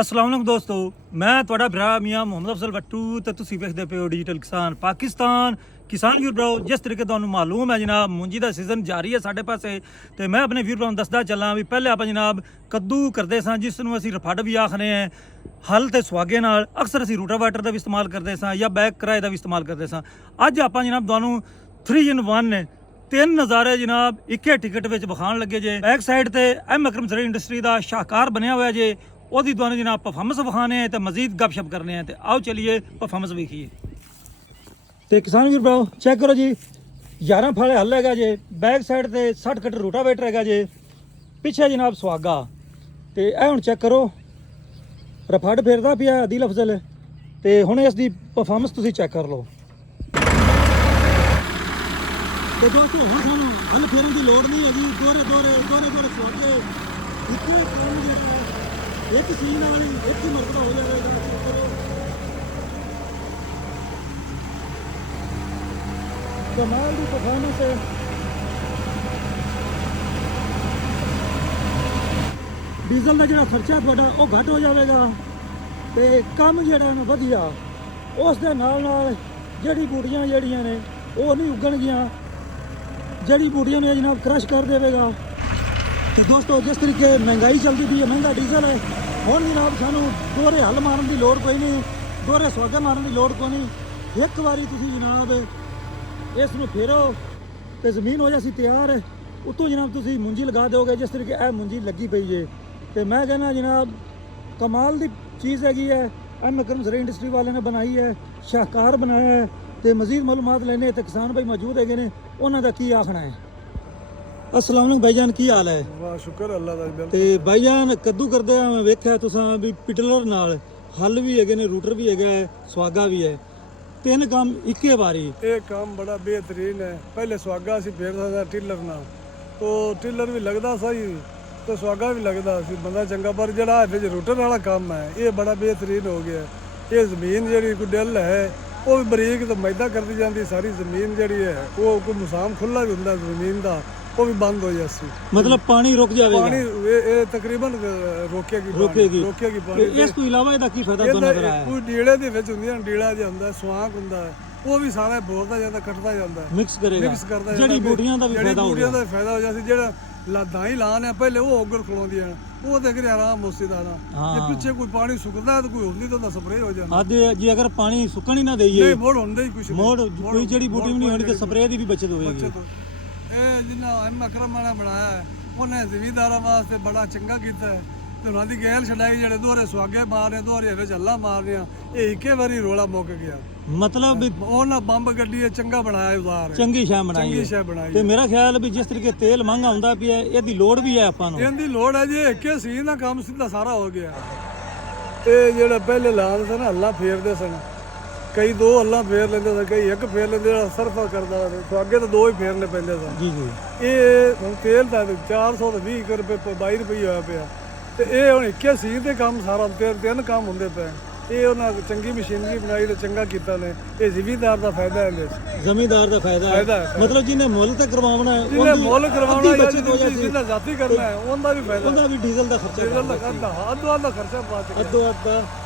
अस्सलाम वालेकुम दोस्तों, मैं ਤੁਹਾਡਾ ਭਰਾ ਮੀਆਂ ਮੁਹੰਮਦ ਅਫਜ਼ਲ ਵੱਟੂ ਤੇ ਤੁਸੀਂ ਵੇਖਦੇ ਪਏ ਹੋ ਡਿਜੀਟਲ ਕਿਸਾਨ ਪਾਕਿਸਤਾਨ। ਕਿਸਾਨ ਵੀਰ ਭਰਾਓ, ਜਿਸ ਤਰੀਕੇ ਤੁਹਾਨੂੰ ਮਾਲੂਮ ਹੈ ਜਨਾਬ ਮੂੰਜੀ ਦਾ ਸੀਜ਼ਨ ਜਾਰੀ ਹੈ ਸਾਡੇ ਪਾਸੇ ਤੇ ਮੈਂ ਆਪਣੇ ਵੀਰ ਭਰਾਵਾਂ ਨੂੰ ਦੱਸਦਾ ਚੱਲਾਂ ਵੀ ਪਹਿਲੇ ਆਪਾਂ ਜਨਾਬ ਕੱਦੂ ਕਰਦੇ ਸਾਂ, ਜਿਸ ਨੂੰ ਅਸੀਂ ਰਫੜ ਵੀ ਆਖਦੇ ਹਾਂ। ਹਲ ਤੇ ਸੁਹਾਗੇ ਨਾਲ ਅਕਸਰ ਅਸੀਂ ਰੂਟਾਵਾਟਰ ਦਾ ਵੀ ਇਸਤੇਮਾਲ ਕਰਦੇ ਸਾਂ ਜਾਂ ਬੈਕ ਕਿਰਾਏ ਦਾ ਵੀ ਇਸਤੇਮਾਲ ਕਰਦੇ ਸਾਂ। ਅੱਜ ਆਪਾਂ ਜਨਾਬ ਤੁਹਾਨੂੰ 3 in 1 ਨੇ ਤਿੰਨ ਨਜ਼ਾਰੇ ਜਨਾਬ ਇੱਕੇ ਟਿਕਟ ਵਿੱਚ ਵਿਖਾਉਣ ਲੱਗੇ ਜੇ। ਬੈਕ ਸਾਈਡ ਤੇ ਐਮ ਅਕਰਮ ਜ਼ਰੀ ਇੰਡਸਟਰੀ ਦਾ ਸ਼ਾਹਕਾਰ ਬਣਿਆ ਹੋਇਆ ਜੇ, ਉਹਦੀ ਤੁਹਾਨੂੰ ਜਨਾਬ ਪਰਫਾਰਮੈਂਸ ਵਿਖਾਣੇ ਤੇ ਮਜ਼ੀਦ ਗੱਪਸ਼ਪ ਕਰਨੇ ਆ। ਤੇ ਆਓ ਚਲੀਏ ਪਰਫਾਰਮੈਂਸ ਵੇਖੀਏ। ਤੇ ਕਿਸਾਨ ਵੀਰ ਭਰਾਓ ਚੈੱਕ ਕਰੋ ਜੀ, 11 ਫਾਲੇ ਹੱਲ ਹੈਗਾ ਜੇ, ਬੈਕ ਸਾਈਡ ਤੇ 60 ਕਟਰ ਰੂਟਾਵੇਟਰ ਹੈਗਾ ਜੇ, ਪਿੱਛੇ ਜਨਾਬ ਸੁਹਾਗਾ। ਤੇ ਇਹ ਹੁਣ ਚੈੱਕ ਕਰੋ, ਰਫੜ ਫੇਰਦਾ ਪਿਆ ਅਦੀਲ ਅਫਜ਼ਲ। ਤੇ ਹੁਣ ਇਸ ਦੀ ਪਰਫਾਰਮੈਂਸ ਤੁਸੀਂ ਚੈੱਕ ਕਰ ਲਓ। ਤੇ ਦੋਸਤੋ ਹੁਣ ਸਾਨੂੰ ਹੱਲ ਫੇਰਨ ਦੀ ਲੋੜ ਨਹੀਂ ਹੈਗੀ, ਦੋਰੇ ਸੁਹਾਗੇ ਇੱਕੋ ਕੰਮ ਜਿਹੜਾ ਇੱਕ ਸੀਨ ਨਾਲ ਇੱਕ ਹੀ ਮਰਤਬਾ ਹੋ ਜਾਵੇਗਾ। ਕਮਾਲ ਦੀ ਪਰਫਾਰਮੈਂਸ ਹੈ। ਡੀਜ਼ਲ ਦਾ ਜਿਹੜਾ ਖਰਚਾ ਤੁਹਾਡਾ ਉਹ ਘੱਟ ਹੋ ਜਾਵੇਗਾ ਤੇ ਕੰਮ ਜਿਹੜਾ ਨਾ ਵਧੀਆ। ਉਸ ਦੇ ਨਾਲ ਜੜੀ ਬੂਟੀਆਂ ਜਿਹੜੀਆਂ ਨੇ ਉਹ ਨਹੀਂ ਉੱਗਣਗੀਆਂ, ਜੜੀ ਬੂਟੀਆਂ ਨੂੰ ਜਨਾਬ ਕ੍ਰਸ਼ ਕਰ ਦੇਵੇਗਾ। ਤੇ ਦੋਸਤੋ ਜਿਸ ਤਰੀਕੇ ਮਹਿੰਗਾਈ ਚੱਲਦੀ ਪਈ ਹੈ, ਮਹਿੰਗਾ ਡੀਜ਼ਲ ਹੈ, ਹੁਣ ਜਨਾਬ ਸਾਨੂੰ ਦੋਹਰੇ ਹੱਲ ਮਾਰਨ ਦੀ ਲੋੜ ਕੋਈ ਨਹੀਂ, ਦੋਹਰੇ ਸੁਹਾਗੇ ਮਾਰਨ ਦੀ ਲੋੜ ਕੋਈ ਨਹੀਂ। ਇੱਕ ਵਾਰੀ ਤੁਸੀਂ ਜਨਾਬ ਇਸ ਨੂੰ ਫੇਰੋ ਤੇ ਜ਼ਮੀਨ ਹੋ ਜਾਸੀ ਤਿਆਰ। ਉੱਤੋਂ ਜਨਾਬ ਤੁਸੀਂ ਮੁੰਜੀ ਲਗਾ ਦਿਓਗੇ, ਜਿਸ ਤਰੀਕੇ ਇਹ ਮੁੰਜੀ ਲੱਗੀ ਪਈ ਜੇ। ਤੇ ਮੈਂ ਕਹਿੰਦਾ ਜਨਾਬ ਕਮਾਲ ਦੀ ਚੀਜ਼ ਹੈਗੀ ਹੈ, ਐਮ ਅਕਰਮ ਜ਼ਰੀ ਇੰਡਸਟਰੀ ਵਾਲਿਆਂ ਨੇ ਬਣਾਈ ਹੈ, ਸ਼ਾਹਕਾਰ ਬਣਾਇਆ ਹੈ। ਤੇ ਮਜ਼ੀਦ ਮਾਲੂਮਾਤ ਲੈਣੇ ਤੇ ਕਿਸਾਨ ਭਾਈ ਮੌਜੂਦ ਹੈਗੇ ਨੇ, ਉਹਨਾਂ ਦਾ ਕੀ ਆਖਣਾ ਹੈ। अस्सलाम वालेकुम भाईजान, की हाल है? वाह शुक्र अल्लाह दा। ਤੇ ਭਾਈਜਾਨ ਕੱਦੂ ਕਰਦੇ ਆ ਮੈਂ ਵੇਖਿਆ ਤੁਸੀਂ ਵੀ ਪਿਟਲਰ ਨਾਲ ਹੱਲ ਵੀ ਹੈਗੇ ਨੇ, ਰੂਟਰ ਵੀ ਹੈਗਾ, ਸੁਹਾਗਾ ਵੀ ਹੈ, ਤਿੰਨ ਕੰਮ ਇੱਕੇ ਵਾਰੀ। ਇਹ ਕੰਮ ਬੜਾ ਬਿਹਤਰੀਨ ਹੈ। ਪਹਿਲੇ ਸੁਹਾਗਾ ਸੀ ਫੇਰਦਾ ਸੀ ਟਿਲਰ ਨਾਲ, तो ਟਿਲਰ ਵੀ ਲੱਗਦਾ ਸਹੀ ਤੇ ਸੁਹਾਗਾ ਵੀ ਲੱਗਦਾ ਸੀ ਬੰਦਾ ਚੰਗਾ। ਪਰ ਜਿਹੜਾ ਇਹ ਰੂਟਰ ਵਾਲਾ ਕੰਮ ਹੈ ਇਹ ਬੜਾ ਬਿਹਤਰੀਨ ਹੋ ਗਿਆ। ਇਹ ਜ਼ਮੀਨ ਜਿਹੜੀ ਕੋਈ ਡਿੱਲ ਹੈ ਉਹ ਵੀ ਬਰੀਕ ਤੇ ਮੈਦਾ ਕਰਦੀ ਜਾਂਦੀ, ਸਾਰੀ ਜ਼ਮੀਨ ਜਿਹੜੀ ਹੈ ਉਹ ਕੋਈ ਮੁਸਾਮ ਖੁੱਲਾ ਵੀ ਹੁੰਦਾ ਜ਼ਮੀਨ ਦਾ, ਉਹ ਵੀ ਬੰਦ ਹੋ ਜਾਸੀ। ਮਤਲਬ ਪਾਣੀ ਰੁਕ ਜਾਵੇਗਾ, ਪਾਣੀ ਇਹ ਤਕਰੀਬਨ ਰੋਕੇਗੀ ਪਾਣੀ। ਇਸ ਤੋਂ ਇਲਾਵਾ ਇਹਦਾ ਕੀ ਫਾਇਦਾ ਤੁਹਾਨੂੰ ਨਜ਼ਰ ਆਇਆ? ਕੋਈ ਡੀਲੇ ਦੇ ਵਿੱਚ ਹੁੰਦੀਆਂ, ਡੀਲਾ ਜਿਹਾ ਹੁੰਦਾ, ਸਵਾਂਕ ਹੁੰਦਾ, ਉਹ ਵੀ ਸਾਰਾ ਬੋਲਦਾ ਜਾਂਦਾ, ਕੱਟਦਾ ਜਾਂਦਾ, ਮਿਕਸ ਕਰੇਗਾ, ਕਰਦਾ ਜੜੀ ਬੂਟੀਆਂ ਦਾ ਵੀ ਫਾਇਦਾ ਹੋ ਗਿਆ। ਦਾ ਫਾਇਦਾ ਹੋ ਜਾਂਦਾ। ਜਿਹੜਾ ਲਾਦਾਂ ਹੀ ਲਾਣ ਆ ਪਹਿਲੇ ਉਹ ਔਗਰ ਖਲੋਂਦੀਆਂ ਉਹ ਤੇ ਕਿ ਆਰਾਮ ਉਸੇ ਦਾ ਨਾ, ਜੇ ਪਿੱਛੇ ਕੋਈ ਪਾਣੀ ਸੁੱਕਦਾ ਤਾਂ ਕੋਈ ਹੁੰਦੀ ਤਾਂ ਸਪਰੇਅ ਹੋ ਜਾਂਦਾ। ਅੱਜ ਜੇ ਅਗਰ ਪਾਣੀ ਸੁੱਕਣ ਹੀ ਨਾ ਦਈਏ, ਨਹੀਂ ਮੋੜ ਹੁੰਦਾ ਹੀ ਕੁਛ, ਮੋੜ ਕੋਈ ਜੜੀ ਬੂਟੀ ਵੀ ਨਹੀਂ ਹੋਣੀ ਤੇ ਸਪਰੇਅ ਦੀ ਵੀ ਬਚਤ ਹੋਏਗੀ। ਇਹ ਜਿੰਨਾ ਐਮ ਅਕਰਮ ਵਾਲਾ ਬਣਾਇਆ ਹੈ ਉਹਨੇ ਜ਼ਿਮੀਂਦਾਰਾਂ ਵਾਸਤੇ ਬੜਾ ਚੰਗਾ ਕੀਤਾ ਹੈ। ਤੇ ਉਹਨਾਂ ਦੀ ਗੈਲ ਛਡਾਈ, ਜਿਹੜੇ ਦੋਹਰੇ ਸੁਹਾਗੇ ਮਾਰ ਰਹੇ, ਦੋਹਰੇ ਵਿੱਚ ਹੱਲਾ ਮਾਰ ਰਹੇ, ਇਹ ਇੱਕੇ ਵਾਰੀ ਰੋਲਾ ਮੁੱਕ ਗਿਆ। ਮਤਲਬ ਉਹਨਾਂ ਬੰਬ ਗੱਡੀ ਚੰਗਾ ਬਣਾਇਆ, ਉਦਾਰ ਚੰਗੀ ਸ਼ੈ ਬਣਾਈ। ਤੇ ਮੇਰਾ ਖਿਆਲ ਵੀ ਜਿਸ ਤਰੀਕੇ ਤੇਲ ਮਹਿੰਗਾ ਹੁੰਦਾ ਪਿਆ, ਇਹਦੀ ਲੋੜ ਵੀ ਹੈ ਆਪਾਂ ਨੂੰ। ਇਹਦੀ ਲੋੜ ਹੈ ਜੀ, ਇੱਕੇ ਸੀ ਨਾ ਕੰਮ ਸਿੱਧਾ ਸਾਰਾ ਹੋ ਗਿਆ। ਇਹ ਜਿਹੜਾ ਪਹਿਲੇ ਲਾਲ ਸਨ ਹੱਲਾ ਫੇਰਦੇ ਸਨ, ਕਈ ਦੋ ਹੱਲਾਂ ਫੇਰ ਲੈਂਦੇ ਸਨ, ਕਈ ਇੱਕ ਫੇਰ ਲੈਂਦੇ, ਜਿਹੜਾ ਸਰਫਾ ਕਰਦਾ ਸੀ ਅੱਗੇ ਤਾਂ ਦੋ ਹੀ ਫੇਰਨੇ ਪੈਂਦੇ ਸਨ। ਜੀ ਇਹ ਹੁਣ ਤੇਲ ਦਾ 420 ਰੁਪਏ 22 ਰੁਪਏ ਹੋਇਆ ਪਿਆ। ਤੇ ਇਹ ਹੁਣ ਇੱਕੇ ਸੀ ਤੇ ਕੰਮ ਸਾਰਾ ਤਿੰਨ ਕੰਮ ਹੁੰਦੇ ਪਏ। ਇਹ ਉਹਨਾਂ ਚੰਗੀ ਮਸ਼ੀਨਰੀ ਬਣਾਈ ਤੇ ਚੰਗਾ ਕੀਤਾ ਨੇ। ਇਹ ਜ਼ਿਮੀਂਦਾਰ ਦਾ ਫਾਇਦਾ ਹੈ, ਇਹਦੇ ਜ਼ਮੀਂਦਾਰ ਦਾ ਫਾਇਦਾ ਹੈ। ਮਤਲਬ ਜਿਹਨੇ ਮੁੱਲ ਤੇ ਕਰਵਾਉਣਾ ਹੈ, ਜਿਹਨੇ ਮੁੱਲ ਕਰਵਾਉਣਾ ਹੈ, ਜਿਹਨੇ ਜ਼ਾਤੀ ਕਰਨਾ ਹੈ, ਉਹਦਾ ਵੀ ਫਾਇਦਾ, ਉਹਦਾ ਵੀ ਡੀਜ਼ਲ ਦਾ ਖਰਚਾ, ਡੀਜ਼ਲ ਦਾ ਖਰਚਾ ਅੱਧੋ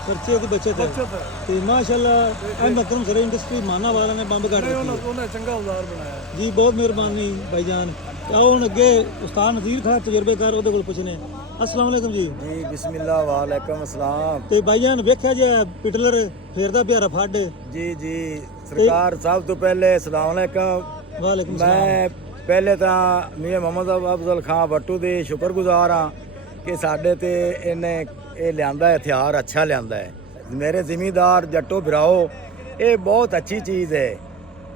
ਖਰਚੇ ਦੀ ਬਚਤ ਹੈ। ਤੇ ਮਾਸ਼ਾਅੱਲਾ ਐਮ ਅਕਰਮ ਜ਼ਰੀ ਇੰਡਸਟਰੀ ਮਾਨਾ ਵਾਲਿਆਂ ਨੇ ਬੰਬ ਕੱਢ ਦਿੱਤੀ, ਉਹਨੇ ਚੰਗਾ ਉਦਾਰ ਬਣਾਇਆ ਜੀ। ਬਹੁਤ ਮਿਹਰਬਾਨੀ ਭਾਈਜਾਨ। ਆਓ ਹੁਣ ਅੱਗੇ ਉਸਤਾਦ ਨਜ਼ੀਰ ਖਾਨ ਤਜਰਬੇਕਾਰ, ਉਹਦੇ ਕੋਲ ਪੁੱਛਨੇ। अस्सलाम वालेकुम जी। जी बिस्मिल्लाह वालेकुम अस्सलाम। ਤੇ ਭਾਈਜਾਨ ਵੇਖਿਆ ਜੇ ਪਿਟਲਰ ਫੇਰਦਾ ਪਿਆ ਰਫੜ। जी जी सरकार सब तो पहले अस्सलाम वालेकुम। ਵਾਲੇਕੁਮ मैं पहले तो मियां मोहम्मद अफजल खान भट्टू ਦੇ ਸ਼ੁਕਰਗੁਜ਼ਾਰ ਹਾਂ ਕਿ ਸਾਡੇ ਤੇ ਇਹਨੇ ਇਹ ਲਿਆਂਦਾ ਹੈ ਹਥਿਆਰ, ਅੱਛਾ ਲਿਆਂਦਾ ਹੈ। ਮੇਰੇ ਜ਼ਿਮੀਂਦਾਰ ਜੱਟੋ ਭਰਾਓ, ਇਹ ਬਹੁਤ ਅੱਛੀ ਚੀਜ਼ ਹੈ।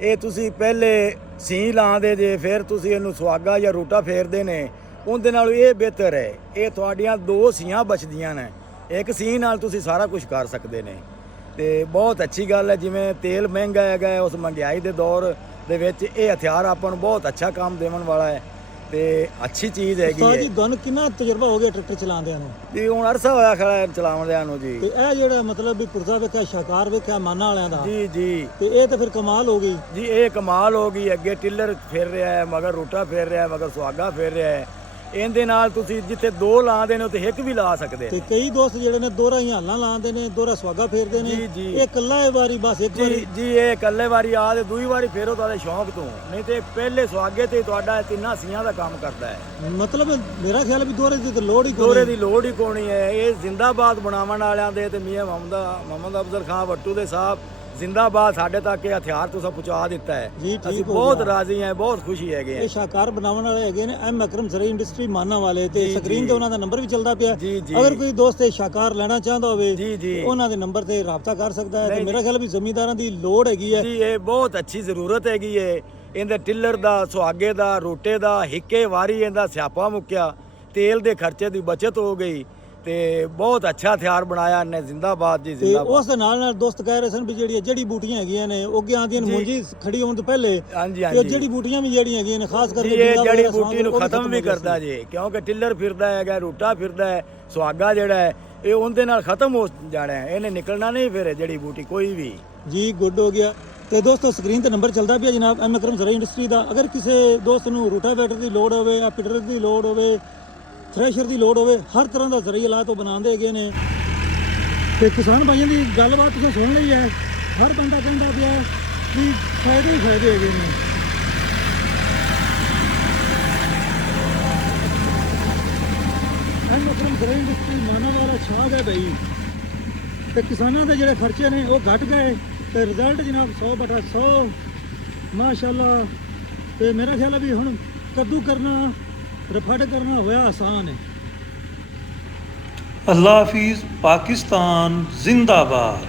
ਇਹ ਤੁਸੀਂ ਪਹਿਲੇ ਸੀ ਲਾਉਂਦੇ ਜੇ, ਫਿਰ ਤੁਸੀਂ ਇਹਨੂੰ ਸੁਹਾਗਾ ਜਾਂ ਰੂਟਾ ਫੇਰਦੇ ਨੇ, ਉਹਦੇ ਨਾਲ ਇਹ ਬਿਹਤਰ ਹੈ। ਇਹ ਤੁਹਾਡੀਆਂ ਦੋ ਸੀਆਂ ਬਚਦੀਆਂ ਨੇ, ਇੱਕ ਸੀ ਨਾਲ ਤੁਸੀਂ ਸਾਰਾ ਕੁਝ ਕਰ ਸਕਦੇ ਨੇ। ਤੇ ਬਹੁਤ ਅੱਛੀ ਗੱਲ ਹੈ। ਜਿਵੇਂ ਤੇਲ ਮਹਿੰਗਾ ਹੈਗਾ, ਉਸ ਮਹਿੰਗਾਈ ਦੇ ਦੌਰ ਦੇ ਵਿੱਚ ਇਹ ਹਥਿਆਰ ਆਪਾਂ ਨੂੰ ਬਹੁਤ ਅੱਛਾ ਕੰਮ ਦੇਣ ਵਾਲਾ ਹੈ ਤੇ ਅੱਛੀ ਚੀਜ਼ ਹੈਗੀ ਹੈ। ਜੀ ਤੁਹਾਨੂੰ ਕਿੰਨਾ ਤਜਰਬਾ ਹੋ ਗਿਆ ਟਰੈਕਟਰ ਚਲਾਉਂਦਿਆਂ ਨੂੰ? ਜੀ ਹੁਣ ਅਰਸਾ ਹੋਇਆ ਖੜਾ ਹੈ ਚਲਾਉਂਦਿਆਂ ਨੂੰ ਜੀ। ਤੇ ਇਹ ਜਿਹੜਾ ਮਤਲਬ ਵੀ ਪੁਰਜ਼ਾ ਵੇਖਿਆ, ਸ਼ਾਹਕਾਰ ਵੇਖਿਆ ਮਾਨਾ ਵਾਲਿਆਂ ਦਾ, ਜੀ ਜੀ। ਤੇ ਇਹ ਤਾਂ ਫਿਰ ਕਮਾਲ ਹੋ ਗਈ ਜੀ, ਇਹ ਕਮਾਲ ਹੋ ਗਈ। ਅੱਗੇ ਟਿਲਰ ਫੇਰ ਰਿਹਾ ਹੈ, ਮਗਰ ਰੂਟਾ ਫੇਰ ਰਿਹਾ ਹੈ, ਮਗਰ ਸੁਹਾਗਾ ਫੇਰ ਰਿਹਾ ਹੈ। ਇਹਦੇ ਨਾਲ ਤੁਸੀਂ ਜਿੱਥੇ 2 ਲਾਉਂਦੇ ਨੇ ਉੱਥੇ 1 ਵੀ ਲਾ ਸਕਦੇ ਤੇ ਕਈ ਦੋਸਤ ਜਿਹੜੇ ਨੇ ਦੋਹਰਾ ਹੀ ਹਾਲਾਂ ਲਾਉਂਦੇ ਨੇ, ਦੋਹਰਾ ਸੁਹਾਗਾ ਫੇਰਦੇ ਨੇ। ਜੀ। ਇਹ ਇਕੱਲਾ ਇਹ ਵਾਰੀ ਬਸ ਇੱਕ ਵਾਰੀ ਜੀ ਇਹ ਇਕੱਲੇ ਵਾਰੀ ਆ ਤੇ ਦੂਈ ਵਾਰੀ ਫੇਰੋ ਤੁਹਾਡੇ ਸ਼ੌਂਕ ਤੋਂ, ਨਹੀਂ ਤੇ ਪਹਿਲੇ ਸੁਹਾਗੇ ਤੇ ਤੁਹਾਡਾ ਤਿੰਨਾਂ ਸੀਆਂ ਦਾ ਕੰਮ ਕਰਦਾ ਹੈ। ਮਤਲਬ ਮੇਰਾ ਖਿਆਲ ਵੀ ਦੋਹਰੇ ਦੀ ਤਾਂ ਲੋੜ ਹੀ ਕੋਈ ਦੋਹਰੇ ਦੀ ਲੋੜ ਹੀ ਕੋਣੀ ਹੈ। ਇਹ ਜ਼ਿੰਦਾਬਾਦ ਬਣਾਉਣ ਵਾਲਿਆਂ ਦੇ ਤੇ ਮੀਆਂ ਮੁਹੰਮਦ ਅਫਜ਼ਲ ਖਾਨ ਵੱਟੂ ਦੇ ਸਾਹਿਬ ਜ਼ਿੰਦਾਬਾਦ ਸਾਡੇ ਤੱਕ ਇਹ ਹਥਿਆਰ ਤੁਸੀਂ ਪਹੁੰਚਾ ਦਿੱਤਾ ਹੈ। ਜੀ, ਠੀਕ ਅਸੀਂ ਹੋ ਬਹੁਤ ਗਿਆ। ਰਾਜ਼ੀ ਹਾਂ, ਬਹੁਤ ਖੁਸ਼ੀ ਹੈਗੇ ਇਹ ਆ। ਸ਼ਾਹਕਾਰ ਬਣਾਉਣ ਵਾਲੇ ਹੈਗੇ ਨੇ ਐਮ ਅਕਰਮ ਜ਼ਰੀ ਇੰਡਸਟਰੀ ਮਾਨਾ ਵਾਲੇ, ਤੇ ਜੀ, ਸਕਰੀਨ ਜੀ। ਤੇ ਉਹਨਾਂ ਦਾ ਨੰਬਰ ਵੀ ਚੱਲਦਾ ਪਿਆ। ਜੀ, ਜੀ। ਅਗਰ ਕੋਈ ਦੋਸਤ ਇਹ ਸ਼ਾਹਕਾਰ ਲੈਣਾ ਚਾਹੁੰਦਾ ਹੋਵੇ ਜੀ। ਉਹਨਾਂ ਦੇ ਨੰਬਰ ਤੇ ਰਾਬਤਾ ਕਰ ਸਕਦਾ ਹੈ। ਤੇ ਨਹੀਂ, ਮੇਰਾ ਖਿਆਲ ਵੀ ਜ਼ਮੀਂਦਾਰਾਂ ਦੀ ਲੋੜ ਹੈਗੀ ਹੈ। ਜੀ ਇਹ ਬਹੁਤ ਅੱਛੀ ਜ਼ਰੂਰਤ ਹੈਗੀ ਹੈ। ਇਹਦੇ ਟਿੱਲਰ ਦਾ, ਸੁਹਾਗੇ ਦਾ, ਰੋਟੇ ਦਾ, ਹਿੱਕੇ ਵਾਰੀ ਇਹਦਾ ਸਿਆਪਾ ਮੁੱਕਿਆ, ਤੇਲ ਦੇ ਖਰਚੇ ਦੀ ਬਚਤ ਹੋ ਗਈ ਤੇ ਬਹੁਤ ਅੱਛਾ ਹਥਿਆਰ ਬਣਾਇਆ ਇਹਨੇ। ਜ਼ਿੰਦਾਬਾਦ ਜੀ, ਤੇ ਜ਼ਿੰਦਾਬਾਦ। ਉਸ ਦੇ ਨਾਲ ਦੋਸਤ ਕਹਿ ਰਹੇ ਸਨ ਵੀ ਜਿਹੜੀਆਂ ਜੜੀ ਬੂਟੀਆਂ ਹੈਗੀਆਂ ਨੇ ਉਹ ਅੱਗੇ ਆਉਂਦੀਆਂ ਨੇ ਜੀ। ਮੁੰਜੀ ਖੜੀ ਹੋਣ ਤੋਂ ਪਹਿਲੇ, ਹਾਂਜੀ ਤੇ ਉਹ ਜੜੀ ਬੂਟੀਆਂ ਵੀ ਜਿਹੜੀਆਂ ਹੈਗੀਆਂ ਨੇ ਖਾਸ ਜੀ ਕਰਕੇ ਇਹ ਜਿੰਦਾ ਜੜੀ ਵਗੈਰਾ ਬੂਟੀ ਨੂੰ ਉਹ ਖਤਮ ਵੀ ਹੋ ਗਿਆ ਕਰਦਾ ਸੀ। ਜੀ, ਕਿਉਂਕਿ ਟਿੱਲਰ ਫਿਰਦਾ ਹੈਗਾ, ਰੋਟਾ ਫਿਰਦਾ ਹੈ, ਸੁਹਾਗਾ ਜਿਹੜਾ ਹੈ ਇਹ ਉਹਦੇ ਨਾਲ ਖਤਮ ਹੋ ਜਾਣਾ ਹੈ। ਇਹਨੇ ਨਿਕਲਣਾ ਨਹੀਂ ਫਿਰ ਜੜੀ ਬੂਟੀ ਕੋਈ ਵੀ। ਜੀ ਗੁੱਡ ਹੋ ਗਿਆ। ਤੇ ਦੋਸਤੋ ਸਕਰੀਨ ਤੇ ਨੰਬਰ ਚੱਲਦਾ ਪਿਆ ਜਨਾਬ ਐਮ ਅਕਰਮ ਜ਼ਰੀ ਇੰਡਸਟਰੀ ਦਾ। ਅਗਰ ਕਿਸੇ ਦੋਸਤ ਨੂੰ ਰੂਟਾਵੇਟਰ ਦੀ ਲੋੜ ਹੋਵੇ, ਆਪੀਟਰ ਦੀ ਲੋੜ ਹੋਵੇ, ਥ੍ਰੈਸ਼ਰ ਦੀ ਲੋੜ ਹੋਵੇ, ਹਰ ਤਰ੍ਹਾਂ ਦਾ ਜ਼ਰੀ ਇਲਾਜ ਤੋਂ ਬਣਾਉਂਦੇ ਹੈਗੇ ਨੇ। ਤੇ ਕਿਸਾਨ ਭਾਈਆਂ ਦੀ ਗੱਲਬਾਤ ਤੁਸੀਂ ਸੁਣ ਲਈ ਹੈ। ਹਰ ਬੰਦਾ ਕਹਿੰਦਾ ਪਿਆ ਵੀ ਫਾਇਦੇ ਹੀ ਫਾਇਦੇ ਹੈਗੇ ਨੇ। ਐਮ ਅਕਰਮ ਜ਼ਰੀ ਇੰਡਸਟਰੀ ਮਾਨਾ ਵਾਲਾ ਛਾਗ ਹੈ ਬਈ, ਤੇ ਕਿਸਾਨਾਂ ਦੇ ਜਿਹੜੇ ਖਰਚੇ ਨੇ ਉਹ ਘਟ ਗਏ ਤੇ ਰਿਜ਼ਲਟ ਜਨਾਬ 100/100 ਮਾਸ਼ਾਅੱਲਾ। ਤੇ ਮੇਰਾ ਖਿਆਲ ਹੈ ਵੀ ਹੁਣ ਕੱਦੂ ਕਰਨਾ, ਰਫੜ ਕਰਨਾ ਹੋਇਆ ਆਸਾਨ ਹੈ। अल्लाह हाफिज़। पाकिस्तान जिंदाबाद।